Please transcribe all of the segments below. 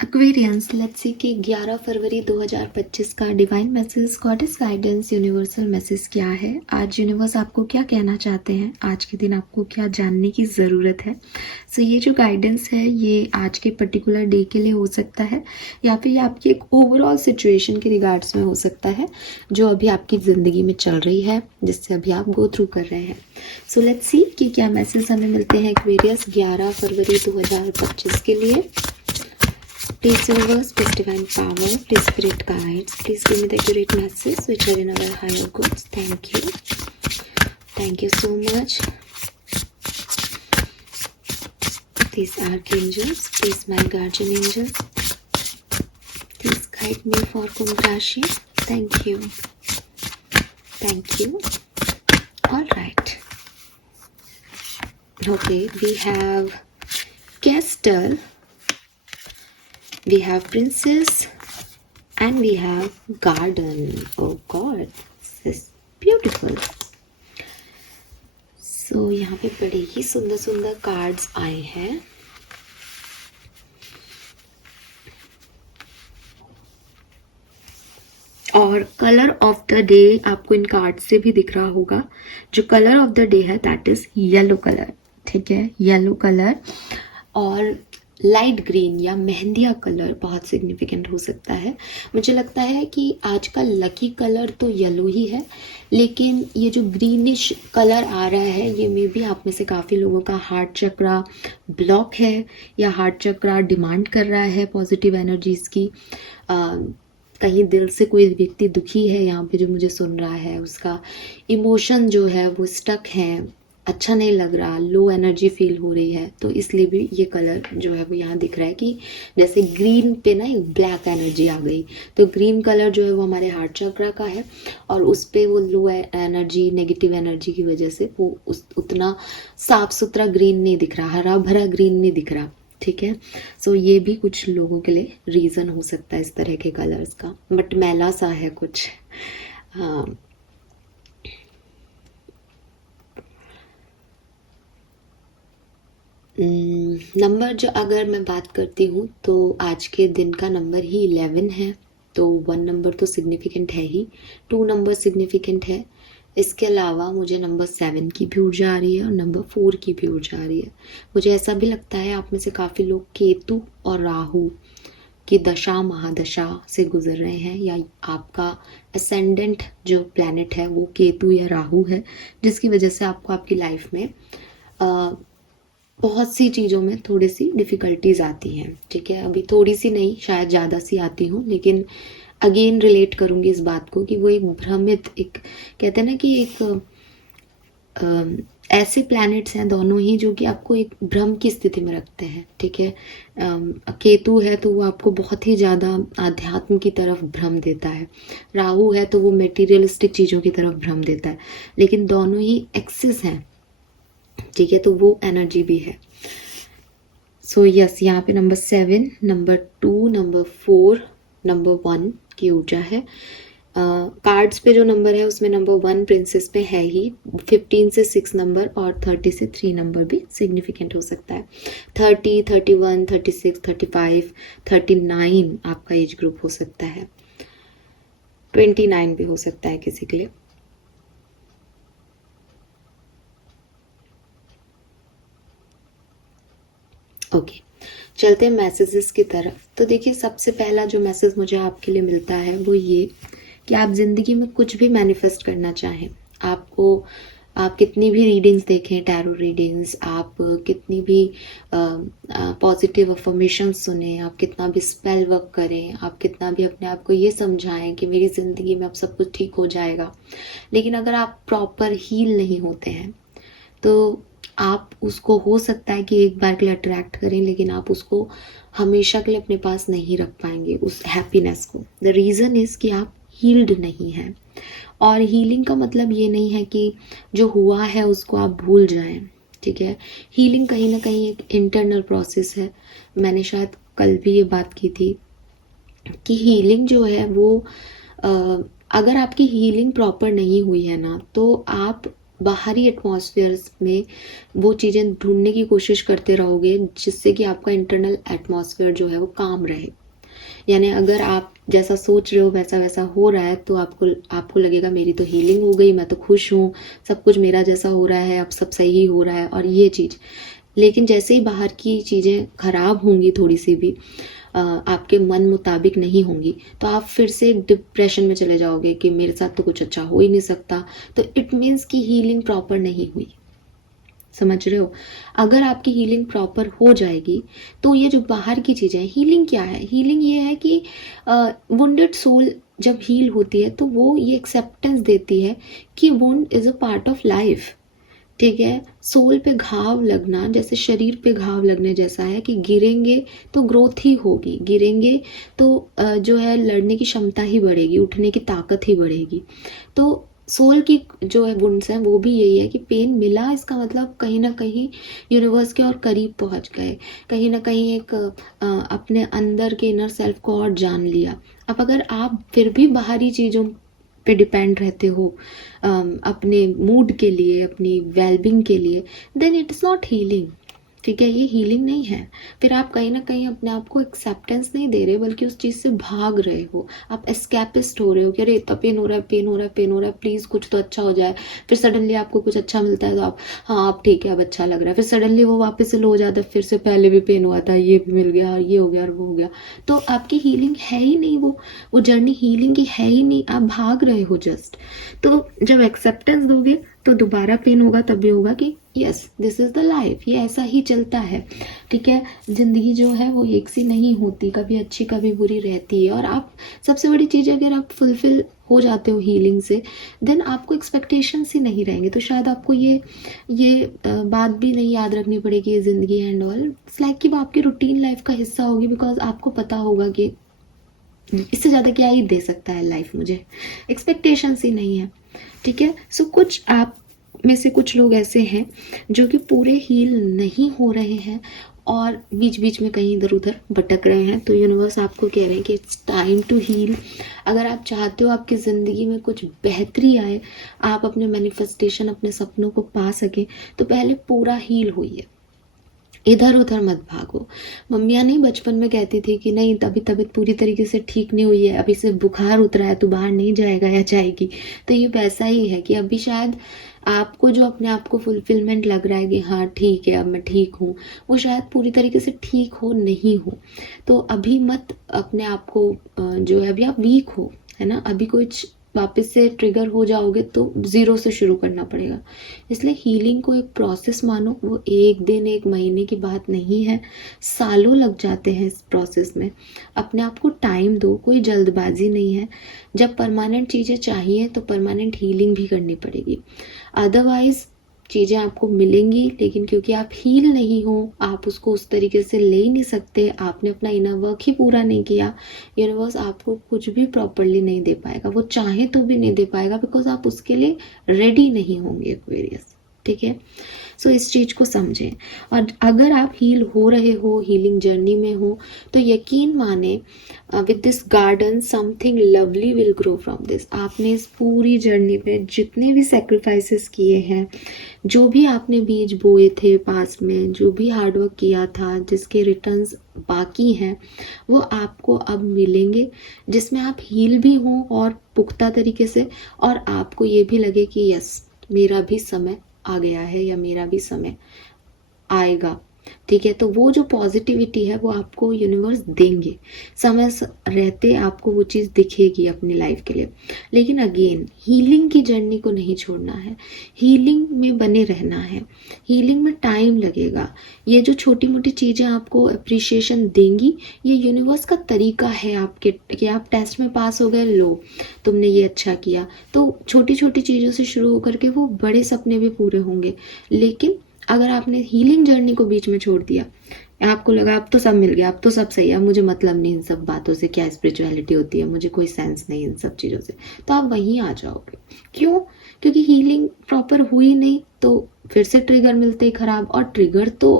Aquarians, let's see कि 11 फरवरी 2025 का divine message, goddess guidance, universal message क्या है। आज यूनिवर्स आपको क्या कहना चाहते हैं, आज के दिन आपको क्या जानने की ज़रूरत है। सो ये जो गाइडेंस है ये आज के पर्टिकुलर डे के लिए हो सकता है, या फिर ये आपकी एक ओवरऑल सिचुएशन के रिगार्ड्स में हो सकता है जो अभी आपकी ज़िंदगी में चल रही है, जिससे अभी आप गो थ्रू कर रहे हैं। सो लेट्स सी कि क्या मैसेज हमें मिलते हैं एक्वेरियस 11 फरवरी 2025 के लिए। Please universe, please divine power, please spirit guides, please give me the accurate message which are in our higher goods. Thank you. Thank you so much. These archangels, please my guardian angels, please guide me for Kumbh Rashi. Thank you. Thank you. All right. Okay, we have Castle, we have Princess, and we have Garden. Oh God, this is beautiful. So यहाँ पे बड़े ही सुंदर सुंदर cards आए हैं। और colour of the day आपको इन card से भी दिख रहा होगा। जो कलर ऑफ द डे है दैट इज येलो कलर, ठीक है, येलो कलर। और लाइट ग्रीन या मेहंदिया कलर बहुत सिग्निफिकेंट हो सकता है। मुझे लगता है कि आज का लकी कलर तो येलो ही है, लेकिन ये जो ग्रीनिश कलर आ रहा है ये मे बी आप में से काफ़ी लोगों का हार्ट चक्रा ब्लॉक है, या हार्ट चक्रा डिमांड कर रहा है पॉजिटिव एनर्जीज की। कहीं दिल से कोई व्यक्ति दुखी है यहाँ पे जो मुझे सुन रहा है, उसका इमोशन जो है वो स्टक है, अच्छा नहीं लग रहा, लो एनर्जी फील हो रही है। तो इसलिए भी ये कलर जो है वो यहाँ दिख रहा है कि जैसे ग्रीन पे ना एक ब्लैक एनर्जी आ गई। तो ग्रीन कलर जो है वो हमारे हार्ट चक्रा का है, और उस पे वो लो एनर्जी, नेगेटिव एनर्जी की वजह से वो उतना साफ सुथरा ग्रीन नहीं दिख रहा, हरा भरा ग्रीन नहीं दिख रहा, ठीक है। सो ये भी कुछ लोगों के लिए रीज़न हो सकता है इस तरह के कलर्स का, बट मैला सा है कुछ। हाँ, नंबर जो अगर मैं बात करती हूँ तो आज के दिन का नंबर ही 11 है। तो 1 नंबर तो सिग्निफिकेंट है ही, 2 नंबर सिग्निफिकेंट है। इसके अलावा मुझे नंबर 7 की भी ऊर्जा आ रही है और नंबर 4 की भी ऊर्जा आ रही है। मुझे ऐसा भी लगता है आप में से काफ़ी लोग केतु और राहु की दशा महादशा से गुजर रहे हैं, या आपका असेंडेंट जो प्लैनेट है वो केतु या राहु है, जिसकी वजह से आपको आपकी लाइफ में बहुत सी चीज़ों में थोड़ी सी डिफ़िकल्टीज आती हैं, ठीक है। अभी थोड़ी सी नहीं, शायद ज़्यादा सी आती हूँ, लेकिन अगेन रिलेट करूँगी इस बात को कि वो एक भ्रमित, एक कहते हैं ना कि एक ऐसे प्लैनेट्स हैं दोनों ही जो कि आपको एक भ्रम की स्थिति में रखते हैं, ठीक है। केतु है तो वो आपको बहुत ही ज़्यादा आध्यात्म की तरफ भ्रम देता है, राहु है तो वो मटेरियलिस्टिक चीज़ों की तरफ भ्रम देता है, लेकिन दोनों ही एक्सिस हैं, ठीक है। तो वो एनर्जी भी है। सो यस, यहाँ पे नंबर 7, नंबर 2, नंबर 4, नंबर 1 की ऊर्जा है। कार्ड्स पे जो नंबर है उसमें नंबर 1 प्रिंसेस पे है ही, 15 से 6 नंबर और 30 से 3 नंबर भी सिग्निफिकेंट हो सकता है। 30, 31, 36, 35, 39 आपका एज ग्रुप हो सकता है, 29 भी हो सकता है किसी के लिए। ओके, चलते हैं मैसेजेस की तरफ। तो देखिए, सबसे पहला जो मैसेज मुझे आपके लिए मिलता है वो ये कि आप ज़िंदगी में कुछ भी मैनिफेस्ट करना चाहें, आप कितनी भी रीडिंग्स देखें, टैरो रीडिंग्स, आप कितनी भी पॉजिटिव अफर्मेशन सुने, आप कितना भी स्पेल वर्क करें, आप कितना भी अपने आप को ये समझाएं कि मेरी ज़िंदगी में अब सब कुछ ठीक हो जाएगा, लेकिन अगर आप प्रॉपर हील नहीं होते हैं तो आप उसको हो सकता है कि एक बार के लिए अट्रैक्ट करें, लेकिन आप उसको हमेशा के लिए अपने पास नहीं रख पाएंगे, उस हैप्पीनेस को। द रीज़न इज़ कि आप हील्ड नहीं हैं। और हीलिंग का मतलब ये नहीं है कि जो हुआ है उसको आप भूल जाएं, ठीक है। हीलिंग कहीं ना कहीं एक इंटरनल प्रोसेस है। मैंने शायद कल भी ये बात की थी कि हीलिंग जो है वो अगर आपकी हीलिंग प्रॉपर नहीं हुई है ना, तो आप बाहरी एटमॉस्फेयर्स में वो चीज़ें ढूंढने की कोशिश करते रहोगे जिससे कि आपका इंटरनल एटमॉस्फेयर जो है वो काम रहे। यानी अगर आप जैसा सोच रहे हो वैसा वैसा हो रहा है तो आपको आपको लगेगा मेरी तो हीलिंग हो गई, मैं तो खुश हूँ, सब कुछ मेरा जैसा हो रहा है, अब सब सही हो रहा है और ये चीज़। लेकिन जैसे ही बाहर की चीज़ें खराब होंगी, थोड़ी सी भी आपके मन मुताबिक नहीं होंगी, तो आप फिर से डिप्रेशन में चले जाओगे कि मेरे साथ तो कुछ अच्छा हो ही नहीं सकता। तो इट मीन्स कि हीलिंग प्रॉपर नहीं हुई। समझ रहे हो? अगर आपकी हीलिंग प्रॉपर हो जाएगी तो ये जो बाहर की चीज़ें, हीलिंग क्या है? हीलिंग ये है कि वुंडेड सोल जब हील होती है तो वो ये एक्सेप्टेंस देती है कि wound is a part of life. ठीक है, सोल पे घाव लगना जैसे शरीर पे घाव लगने जैसा है कि गिरेंगे तो ग्रोथ ही होगी, गिरेंगे तो जो है लड़ने की क्षमता ही बढ़ेगी, उठने की ताकत ही बढ़ेगी। तो सोल की जो है वुंड्स हैं वो भी यही है कि पेन मिला, इसका मतलब कहीं ना कहीं यूनिवर्स के और करीब पहुंच गए, कहीं ना कहीं एक अपने अंदर के इनर सेल्फ को और जान लिया। अब अगर आप फिर भी बाहरी चीज़ों पे डिपेंड रहते हो अपने मूड के लिए, अपनी वेलबींग के लिए, then it is not healing. ठीक है, ये हीलिंग नहीं है। फिर आप कहीं ना कहीं अपने आप को एक्सेप्टेंस नहीं दे रहे बल्कि उस चीज़ से भाग रहे हो। आप एस्केपिस्ट हो रहे हो कि अरे इतना पेन हो रहा है, पेन हो रहा है, पेन हो रहा है, प्लीज़ कुछ तो अच्छा हो जाए। फिर सडनली आपको कुछ अच्छा मिलता है तो आप हाँ अब ठीक है, अब अच्छा लग रहा है। फिर सडनली वो वापस से लो हो जाता है, फिर से पहले भी पेन हुआ था, ये भी मिल गया, ये हो गया और वो हो गया। तो आपकी हीलिंग है ही नहीं, वो जर्नी हीलिंग की है ही नहीं, आप भाग रहे हो जस्ट। तो जब एक्सेप्टेंस दोगे तो दोबारा पेन होगा, तब भी होगा कि yes this is the life, ये ऐसा ही चलता है। ठीक है, ज़िंदगी जो है वो एक सी नहीं होती, कभी अच्छी कभी बुरी रहती है। और आप सबसे बड़ी चीज़, अगर आप फुलफिल हो जाते हो हीलिंग से, देन आपको एक्सपेक्टेशंस ही नहीं रहेंगे। तो शायद आपको ये बात भी नहीं याद रखनी पड़ेगी, ये ज़िंदगी एंड ऑल। इट्स लाइक कि वो आपकी रूटीन लाइफ का हिस्सा होगी, बिकॉज आपको पता होगा कि इससे ज़्यादा क्या ही दे सकता है लाइफ मुझे, एक्सपेक्टेशंस ही नहीं है। ठीक है, सो कुछ आप में से कुछ लोग ऐसे हैं जो कि पूरे हील नहीं हो रहे हैं और बीच बीच में कहीं इधर उधर भटक रहे हैं। तो यूनिवर्स आपको कह रहे हैं कि इट्स टाइम टू हील। अगर आप चाहते हो आपकी ज़िंदगी में कुछ बेहतरी आए, आप अपने मैनिफेस्टेशन, अपने सपनों को पा सकें, तो पहले पूरा हील होइए, इधर उधर मत भागो। मम्मियाँ नहीं बचपन में कहती थी कि नहीं अभी तबीयत पूरी तरीके से ठीक नहीं हुई है, अभी सिर्फ बुखार उतरा है, तो बाहर नहीं जाएगा या जाएगी। तो ये वैसा ही है कि अभी शायद आपको जो अपने आप को फुलफिलमेंट लग रहा है कि हाँ ठीक है अब मैं ठीक हूँ, वो शायद पूरी तरीके से ठीक हो नहीं हो। तो अभी मत अपने आप को जो है, अभी आप वीक हो, है ना, अभी कुछ वापस से ट्रिगर हो जाओगे तो ज़ीरो से शुरू करना पड़ेगा। इसलिए हीलिंग को एक प्रोसेस मानो, वो एक दिन एक महीने की बात नहीं है, सालों लग जाते हैं इस प्रोसेस में। अपने आप को टाइम दो, कोई जल्दबाजी नहीं है। जब परमानेंट चीज़ें चाहिए तो परमानेंट हीलिंग भी करनी पड़ेगी, अदरवाइज चीज़ें आपको मिलेंगी लेकिन क्योंकि आप हील नहीं हो, आप उसको उस तरीके से ले ही नहीं सकते, आपने अपना इनर वर्क ही पूरा नहीं किया, यूनिवर्स आपको कुछ भी प्रॉपरली नहीं दे पाएगा। वो चाहे तो भी नहीं दे पाएगा, बिकॉज आप उसके लिए रेडी नहीं होंगे एक्वेरियस। ठीक है, सो इस चीज़ को समझें। और अगर आप हील हो रहे हो, हीलिंग जर्नी में हो, तो यकीन माने with this garden something lovely will grow from this. आपने इस पूरी जर्नी पे जितने भी सेक्रीफाइसेस किए हैं, जो भी आपने बीज बोए थे पास्ट में, जो भी हार्डवर्क किया था, जिसके रिटर्न्स बाकी हैं, वो आपको अब मिलेंगे, जिसमें आप हील भी हों और पुख्ता तरीके से, और आपको ये भी लगे कि यस मेरा भी समय आ गया है या मेरा भी समय आएगा। ठीक है, तो वो जो पॉजिटिविटी है वो आपको यूनिवर्स देंगे, समय रहते आपको वो चीज़ दिखेगी अपनी लाइफ के लिए। लेकिन अगेन हीलिंग की जर्नी को नहीं छोड़ना है, हीलिंग में बने रहना है। हीलिंग में टाइम लगेगा। ये जो छोटी मोटी चीज़ें आपको अप्रिशिएशन देंगी, ये यूनिवर्स का तरीका है आपके, कि आप टेस्ट में पास हो गए, लो तुमने ये अच्छा किया। तो छोटी छोटी चीज़ों से शुरू होकर के वो बड़े सपने भी पूरे होंगे। लेकिन अगर आपने हीलिंग जर्नी को बीच में छोड़ दिया, आपको लगा अब तो सब मिल गया, अब तो सब सही है, मुझे मतलब नहीं इन सब बातों से, क्या स्पिरिचुअलिटी होती है, मुझे कोई सेंस नहीं इन सब चीज़ों से, तो आप वहीं आ जाओगे। क्यों? क्योंकि हीलिंग प्रॉपर हुई नहीं, तो फिर से ट्रिगर मिलते ही खराब, और ट्रिगर तो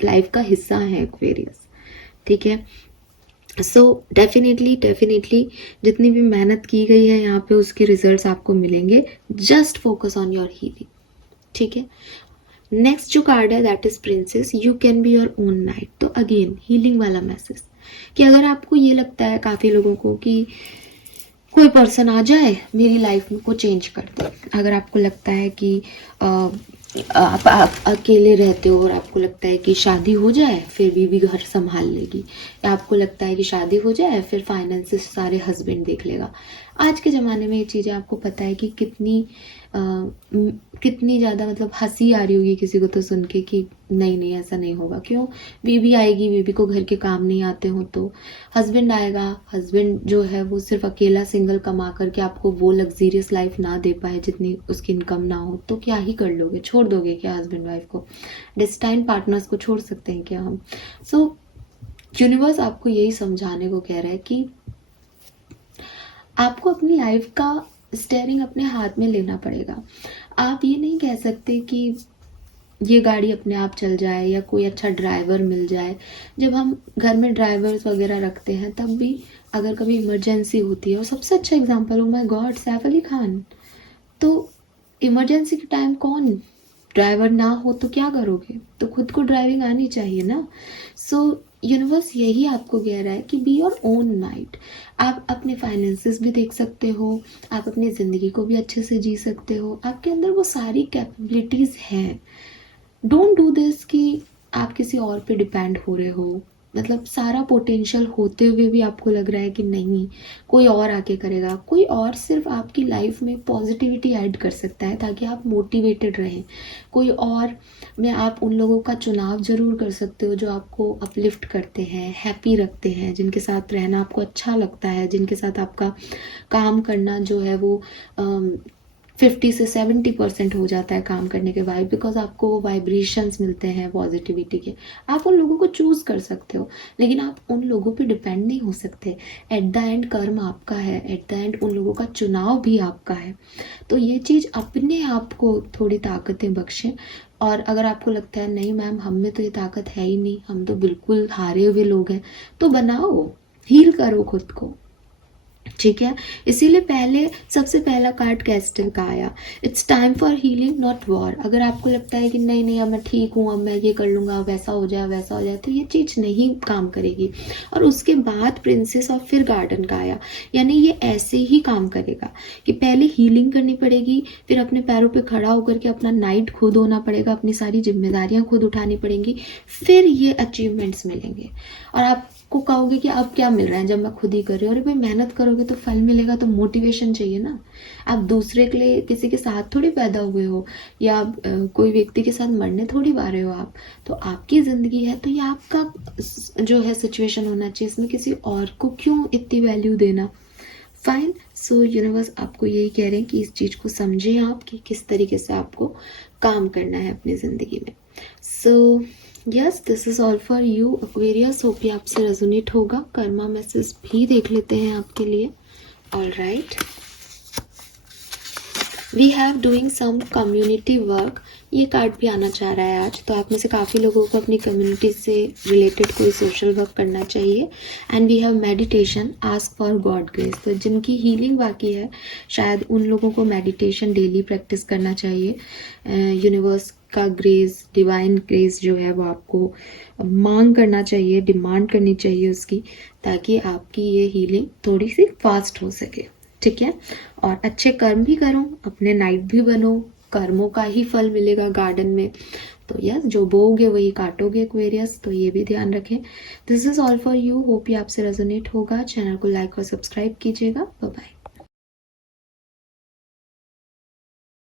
लाइफ का हिस्सा है एक्वेरियस। ठीक है, सो डेफिनेटली जितनी भी मेहनत की गई है यहाँ पे उसके रिजल्ट्स आपको मिलेंगे। Just focus on your healing. ठीक है। नेक्स्ट जो कार्ड है that is princess, you can be your own night. तो अगेन हीलिंग वाला मैसेज कि अगर आपको ये लगता है काफ़ी लोगों को कि कोई पर्सन आ जाए मेरी लाइफ में को चेंज कर दे, अगर आपको लगता है कि आप अकेले रहते हो और आपको लगता है कि शादी हो जाए फिर बीवी घर संभाल लेगी, या आपको लगता है कि शादी हो जाए फिर फाइनेंसेस सारे हस्बैंड देख लेगा। आज के ज़माने में ये चीज़ें आपको पता है कि कितनी ज़्यादा मतलब हंसी आ रही होगी किसी को तो सुन के कि नहीं नहीं ऐसा नहीं होगा। क्यों? बीवी आएगी, बीवी को घर के काम नहीं आते हो तो हस्बैंड आएगा, हस्बैंड जो है वो सिर्फ अकेला सिंगल कमा करके आपको वो लग्जीरियस लाइफ ना दे पाए जितनी उसकी इनकम ना हो, तो क्या ही कर लोगे? छोड़ दोगे क्या हस्बैंड वाइफ को? डेस्टाइन पार्टनर्स को छोड़ सकते हैं क्या हम? सो यूनिवर्स आपको यही समझाने को कह रहा है कि आपको अपनी लाइफ का स्टेयरिंग अपने हाथ में लेना पड़ेगा। आप ये नहीं कह सकते कि ये गाड़ी अपने आप चल जाए या कोई अच्छा ड्राइवर मिल जाए। जब हम घर में ड्राइवर्स वगैरह रखते हैं तब भी अगर कभी इमरजेंसी होती है, और सबसे अच्छा example, oh my God, Saif Ali Khan, तो इमरजेंसी के टाइम कौन ड्राइवर ना हो तो क्या करोगे? तो खुद को ड्राइविंग आनी चाहिए ना। सो यूनिवर्स यही आपको कह रहा है कि बी योर ओन नाइट। आप अपने फाइनेंसेस भी देख सकते हो, आप अपनी ज़िंदगी को भी अच्छे से जी सकते हो, आपके अंदर वो सारी कैपेबिलिटीज़ हैं। डोंट डू दिस कि आप किसी और पे डिपेंड हो रहे हो, मतलब सारा पोटेंशियल होते हुए भी आपको लग रहा है कि नहीं कोई और आके करेगा। कोई और सिर्फ आपकी लाइफ में पॉजिटिविटी ऐड कर सकता है ताकि आप मोटिवेटेड रहें। कोई और में आप उन लोगों का चुनाव ज़रूर कर सकते हो जो आपको अपलिफ्ट करते हैं, हैप्पी रखते हैं, जिनके साथ रहना आपको अच्छा लगता है, जिनके साथ आपका काम करना जो है वो 50 से 70% हो जाता है काम करने के बाद, बिकॉज आपको वो वाइब्रेशंस मिलते हैं पॉजिटिविटी के। आप उन लोगों को चूज कर सकते हो, लेकिन आप उन लोगों पे डिपेंड नहीं हो सकते। एट द एंड कर्म आपका है, एट द एंड उन लोगों का चुनाव भी आपका है। तो ये चीज़ अपने आप को थोड़ी ताकतें बख्शें। और अगर आपको लगता है नहीं मैम हम में तो ये ताकत है ही नहीं, हम तो बिल्कुल हारे हुए लोग हैं, तो बनाओ, हील करो खुद को, ठीक है। इसीलिए पहले सबसे पहला कार्ड कैस्टल का आया, it's time for healing not war. अगर आपको लगता है कि नहीं नहीं अब मैं ठीक हूँ, अब मैं ये कर लूँगा, वैसा हो जाए वैसा हो जाए, तो ये चीज़ नहीं काम करेगी। और उसके बाद प्रिंसेस और फिर गार्डन का आया, यानी ये ऐसे ही काम करेगा कि पहले हीलिंग करनी पड़ेगी, फिर अपने पैरों पर खड़ा होकर के अपना नाइट खुद होना पड़ेगा, अपनी सारी जिम्मेदारियाँ खुद उठानी पड़ेंगी, फिर ये अचीवमेंट्स मिलेंगे। और आप को कहोगे कि अब क्या मिल रहा है जब मैं खुद ही कर रही हूँ? अरे भाई मेहनत करोगे तो फल मिलेगा, तो मोटिवेशन चाहिए ना। आप दूसरे के लिए किसी के साथ थोड़ी पैदा हुए हो, या कोई व्यक्ति के साथ मरने थोड़ी आ रहे हो आप। तो आपकी ज़िंदगी है तो ये आपका जो है सिचुएशन होना चाहिए, इसमें किसी और को क्यों इतनी वैल्यू देना। फाइन। सो यूनिवर्स आपको यही कह रहे हैं कि इस चीज़ को समझें आप कि किस तरीके से आपको काम करना है अपनी ज़िंदगी में। So yes, this is all for you Aquarius. Hope ये आपसे रेजोनेट होगा। कर्मा मैसेज भी देख लेते हैं आपके लिए। All right, we have doing some community work. ये कार्ड भी आना चाह रहा है आज, तो आप में से काफ़ी लोगों को अपनी कम्युनिटी से रिलेटेड कोई सोशल वर्क करना चाहिए। And we have meditation, ask for God grace. तो जिनकी हीलिंग बाकी है शायद उन लोगों को मेडिटेशन डेली प्रैक्टिस करना चाहिए। यूनिवर्स का ग्रेस, डिवाइन ग्रेस जो है वो आपको मांग करना चाहिए, डिमांड करनी चाहिए उसकी, ताकि आपकी ये हीलिंग थोड़ी सी फास्ट हो सके, ठीक है। और अच्छे कर्म भी करो, अपने नाइट भी बनो, कर्मों का ही फल मिलेगा गार्डन में। तो यस, जो बोओगे वही काटोगे एक्वेरियस, तो ये भी ध्यान रखें। This is all for you. Hope ये आपसे रेजोनेट होगा। चैनल को लाइक और सब्सक्राइब कीजिएगा। Bye bye.